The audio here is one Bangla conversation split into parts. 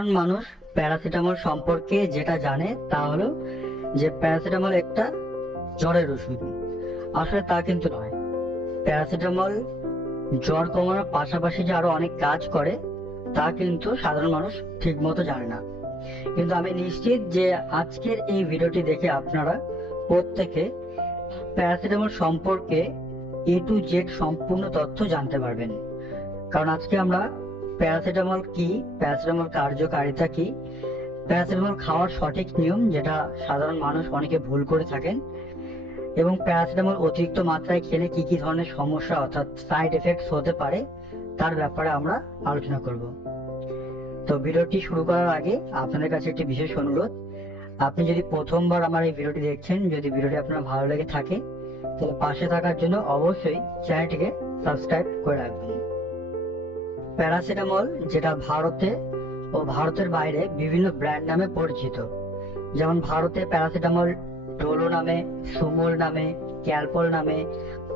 সাধারণ মানুষ প্যারাসিটামল সম্পর্কে যেটা জানে তা হলো যে প্যারাসিটামল একটা জ্বরের ওষুধ। আসলে তা কিন্তু নয়। প্যারাসিটামল জ্বর কমানোর পাশাপাশি যে আরো অনেক কাজ করে তা কিন্তু সাধারণ মানুষ ঠিক মতো জানে না। কিন্তু আমি নিশ্চিত যে আজকের এই ভিডিওটি দেখে আপনারা প্রত্যেকে প্যারাসিটামল সম্পর্কে A to Z সম্পূর্ণ তথ্য জানতে পারবেন। কারণ আজকে আমরা প্যারাসিটামল কি, প্যারাসিটামল কার্যকারিতা কি, প্যারাসিটামল খাওয়ার সঠিক নিয়ম যেটা সাধারণ মানুষ অনেকে ভুল করে থাকেন, এবং প্যারাসিটামল অতিরিক্ত মাত্রায় খেলে কি কি ধরনের সমস্যা অর্থাৎ সাইড এফেক্টস হতে পারে তার ব্যাপারে আমরা আলোচনা করব। তো ভিডিওটি শুরু করার আগে আপনাদের কাছে একটি বিশেষ অনুরোধ, আপনি যদি প্রথমবার আমার এই ভিডিওটি দেখছেন, যদি ভিডিওটি আপনার ভালো লেগে থাকে তাহলে পাশে থাকার জন্য অবশ্যই চ্যানেলটিকে সাবস্ক্রাইব করে রাখবেন। প্যারাসিটামল যেটা ভারতে ও ভারতের বাইরে বিভিন্ন ব্র্যান্ড নামে পরিচিত, যেমন ভারতে প্যারাসিটামল ডোলো নামে, সুমোল নামে, ক্যালপল নামে,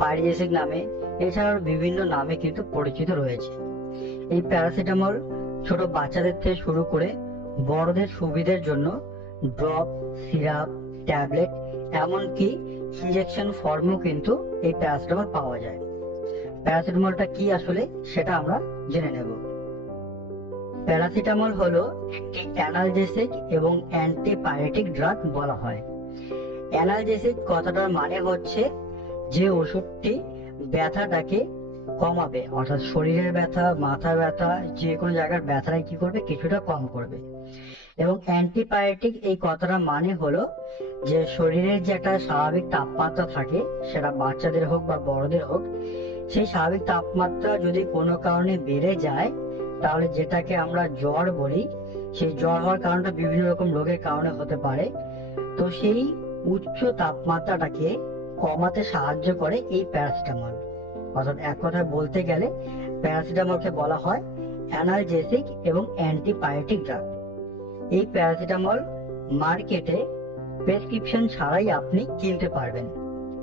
পাইরিজেসিক নামে, এছাড়াও বিভিন্ন নামে কিন্তু পরিচিত রয়েছে। এই প্যারাসিটামল ছোট বাচ্চাদের থেকে শুরু করে বড়দের সুবিধার জন্য ড্রপ, সিরাপ, ট্যাবলেট, এমনকি ইনজেকশন ফর্মেও কিন্তু এই প্যারাসিটামল পাওয়া যায়। প্যারাসিটামলটা কি আসলে সেটা আমরা জেনে নেব। প্যারাসিটামল হলো একটি অ্যানালজেসিক এবং অ্যান্টিপাইরেটিক ড্রাগ বলা হয়। অ্যানালজেসিক কথাটার মানে হচ্ছে যে ওষুধটি ব্যথাটাকে কমাবে, অর্থাৎ শরীরের ব্যথা, মাথা ব্যথা, যে কোনো জায়গার ব্যথাটাই কি করবে, কিছুটা কম করবে। এবং অ্যান্টিপাইরেটিক এই কথাটার মানে হলো যে শরীরের যে একটা স্বাভাবিক তাপমাত্রা থাকে, সেটা বাচ্চাদের হোক বা বড়দের হোক, সেই স্বাভাবিক তাপমাত্রা যদি কোনো কারণে বেড়ে যায় তাহলে যেটাকে আমরা জ্বর বলি, সেই জ্বর হওয়ার কারণটা বিভিন্ন রকম রোগের কারণে হতে পারে। তো সেই উচ্চ তাপমাত্রাটাকে কমাতে সাহায্য করে এই প্যারাসিটামল। অর্থাৎ এক কথায় বলতে গেলে প্যারাসিটামলকে বলা হয় অ্যানালজেসিক এবং অ্যান্টিপাইরেটিক ড্রাগ। এই প্যারাসিটামল মার্কেটে প্রেসক্রিপশন ছাড়াই আপনি কিনতে পারবেন,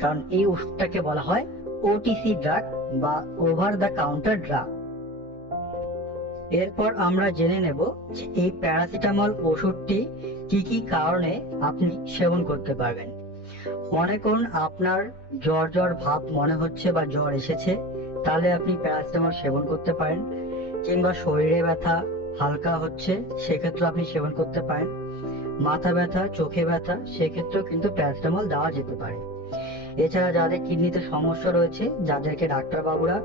কারণ এই ওষুধটাকে বলা হয় ওটিসি ড্রাগ বা ওভার দ্য কাউন্টার ড্রাগ। এরপর আমরা জেনে নেব যে এই প্যারাসিটামল ওষুধটি কি কি কারণে আপনি সেবন করতে পারবেন। মনে করুন আপনার জ্বর জ্বর ভাব মনে হচ্ছে বা জ্বর এসেছে, তাহলে আপনি প্যারাসিটামল সেবন করতে পারেন। কিংবা শরীরে ব্যথা হালকা হচ্ছে, সেক্ষেত্রে আপনি সেবন করতে পারেন। মাথা ব্যথা, চোখে ব্যথা, সেক্ষেত্রেও কিন্তু প্যারাসিটামল দেওয়া যেতে পারে। এছাড়া যাদের কিডনিতে সমস্যা রয়েছে, যাদেরকে ডাক্তারবাবুরা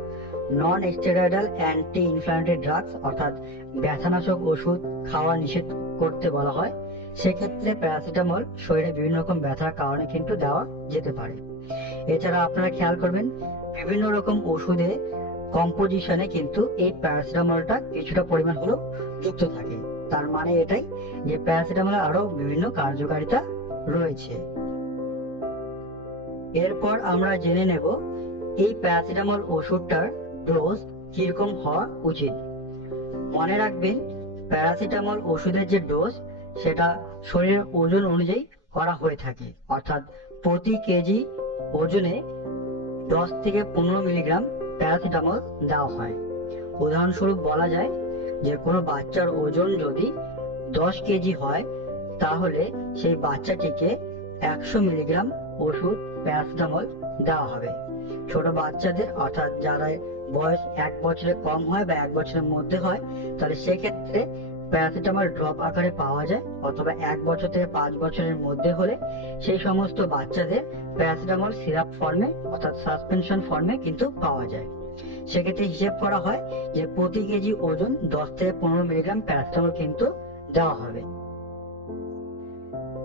non steroidal anti inflammatory drugs অর্থাৎ ব্যথানাশক ওষুধ খাওয়া নিষেধ করতে বলা হয়, সেক্ষেত্রে প্যারাসিটামল শরীরে বিভিন্ন রকম ব্যথার কারণে কিন্তু দেওয়া যেতে পারে। এছাড়া আপনারা খেয়াল করবেন বিভিন্ন রকম ওষুধে কম্পোজিশনে কিন্তু এই প্যারাসিটামলটা কিছুটা পরিমাণ হলেও যুক্ত থাকে। তার মানে এটাই যে প্যারাসিটামলের আরো বিভিন্ন কার্যকারিতা রয়েছে। এরপর আমরা জেনে নেব এই প্যারাসিটামল ওষুধটার ডোজ কিরকম হওয়া উচিত। মনে রাখবেন প্যারাসিটামল ওষুধের যে ডোজ সেটা শরীরের ওজন অনুযায়ী করা হয়ে থাকে, অর্থাৎ প্রতি কেজি ওজনে 10 থেকে 15 মিলিগ্রাম প্যারাসিটামল দেওয়া হয়। উদাহরণস্বরূপ বলা যায় যে কোনো বাচ্চার ওজন যদি 10 কেজি হয় তাহলে সেই বাচ্চাটিকে 100 মিলিগ্রাম ওষুধ প্যারাসিটামল দেওয়া হবে। ছোট বাচ্চাদের অর্থাৎ যারা বয়স 1 বছরের কম হয় বা 1 বছরের মধ্যে হয়, তাহলে সেক্ষেত্রে প্যারাসিটামল ড্রপ আকারে পাওয়া যায়, অথবা 1 বছর থেকে 5 বছরের মধ্যে হলে সেই সমস্ত বাচ্চাদের প্যারাসিটামল সিরাপ ফর্মে অর্থাৎ সাসপেনশন ফর্মে কিন্তু পাওয়া যায়। সেক্ষেত্রে হিসেব করা হয় যে প্রতি কেজি ওজন 10 থেকে 15 মিলিগ্রাম প্যারাসিটামল কিন্তু দেওয়া হবে।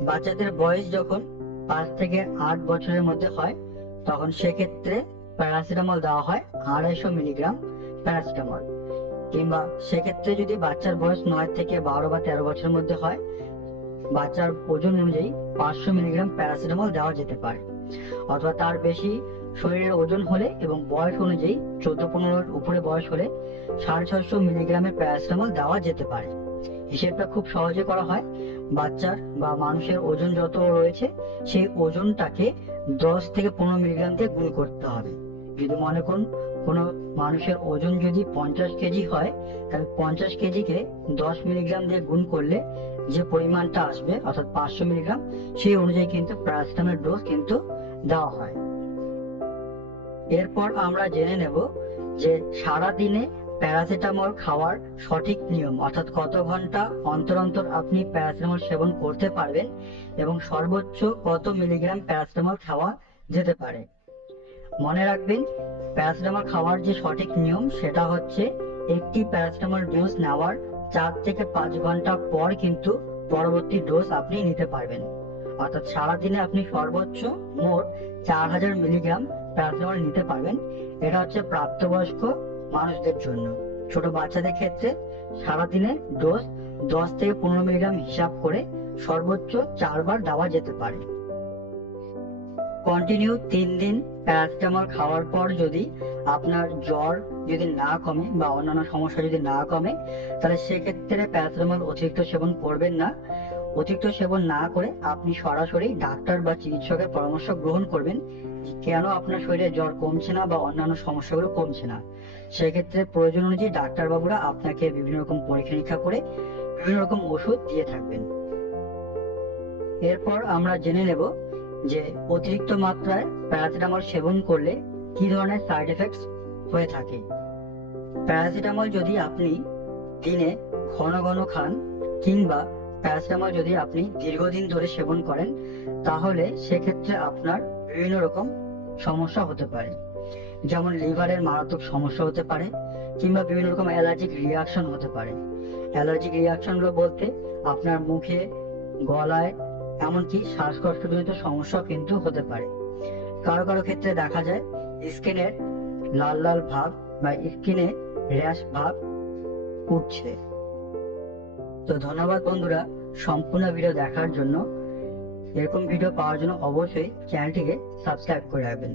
বাচ্চাদের বয়স যখন 5 থেকে 8 বছরের মধ্যে হয় তখন সেক্ষেত্রে প্যারাসিটামল দেওয়া হয় 250 মিলিগ্রাম প্যারাসিটামল। কিংবা সেক্ষেত্রে যদি বাচ্চার বয়স 9 থেকে 12 বা 13 বছরের মধ্যে হয়, বাচ্চার ওজন অনুযায়ী 500 মিলিগ্রাম প্যারাসিটামল দেওয়া যেতে পারে। অথবা তার বেশি শরীরের ওজন হলে এবং বয়স অনুযায়ী 14-15 উপরে বয়স হলে 650 মিলিগ্রামের প্যারাসিটামল দেওয়া যেতে পারে। হিসেবটা খুব সহজে করা হয়। বাচ্চার বা মানুষের ওজন যত রয়েছে সেই ওজনটাকে 10 থেকে 15 মিলিগ্রাম দিয়ে গুণ করতে হবে। যদি মনে করুন কোনো মানুষের ওজন যদি 50 কেজি হয়, তাহলে 50 কেজিকে 10 মিলিগ্রাম দিয়ে গুণ করলে যে পরিমাণটা আসবে অর্থাৎ 500 মিলিগ্রাম, সেই অনুযায়ী কিন্তু প্যারাসিটামল ডোজ কিন্তু দেওয়া হয়। এরপর আমরা জেনে নেব যে সারা দিনে প্যারাসিটামল খাওয়ার সঠিক নিয়ম, অর্থাৎ কত ঘন্টা অন্তর অন্তর আপনি প্যারাসিটামল সেবন করতে পারবেন এবং সর্বোচ্চ কত মিলিগ্রাম প্যারাসিটামল খাওয়া যেতে পারে। মনে রাখবেন, প্যারাসিটামল খাওয়ার যে সঠিক নিয়ম সেটা হচ্ছে একটি প্যারাসিটামল ডোজ নেওয়ার 4 থেকে 5 ঘন্টা পর কিন্তু পরবর্তী ডোজ আপনি নিতে পারবেন। অর্থাৎ সারাদিনে আপনি সর্বোচ্চ মোট 4000 মিলিগ্রাম প্যারাসিটামল নিতে পারবেন। এটা হচ্ছে প্রাপ্তবয়স্ক মানুষদের জন্য। ছোট বাচ্চাদের ক্ষেত্রে সারাদিনে ডোজ 10 থেকে 15 মিলিগ্রাম হিসাব করে সর্বোচ্চ 4 বার দেওয়া যেতে পারে। কন্টিনিউ 3 দিন প্যারাসিটামল খাওয়ার পর যদি আপনার জ্বর যদি না কমে বা অন্যান্য সমস্যা যদি না কমে, তাহলে সেক্ষেত্রে প্যারাসিটামল অতিরিক্ত সেবন করবেন না। অতিরিক্ত সেবন না করে আপনি সরাসরি ডাক্তার বা চিকিৎসকের পরামর্শ গ্রহণ করবেন কেন আপনার শরীরে জ্বর কমছে না বা অন্যান্য সমস্যাগুলো কমছে না। সেক্ষেত্রে প্রয়োজন অনুযায়ী ডাক্তারবাবুরা আপনাকে বিভিন্ন রকম পরীক্ষা নিরীক্ষা করে বিভিন্ন রকম ওষুধ দিয়ে থাকবেন। এরপর আমরা জেনে নেব যে অতিরিক্ত মাত্রায় প্যারাসিটামল সেবন করলে কি ধরনের সাইড এফেক্টস হয়ে থাকে। প্যারাসিটামল যদি আপনি দিনে ঘন ঘন খান কিংবা প্যারাসিটামল যদি আপনি দীর্ঘদিন ধরে সেবন করেন, তাহলে সেক্ষেত্রে আপনার বিভিন্ন রকম সমস্যা হতে পারে। যেমন লিভারের মারাত্মক সমস্যা হতে পারে কিংবা বিভিন্ন রকম অ্যালার্জিক রিয়াকশন হতে পারে। অ্যালার্জিক রিয়াকশনগুলো বলতে আপনার মুখে, গলায়, এমনকি শ্বাসকষ্টজনিত সমস্যা কিন্তু হতে পারে। কারো কারো ক্ষেত্রে দেখা যায় স্কিনের লাল লাল ভাব বা স্কিনে র্যাশ ভাব উঠছে। তো ধন্যবাদ বন্ধুরা সম্পূর্ণ ভিডিও দেখার জন্য। এরকম ভিডিও পাওয়ার জন্য অবশ্যই চ্যানেলটিকে সাবস্ক্রাইব করে রাখবেন।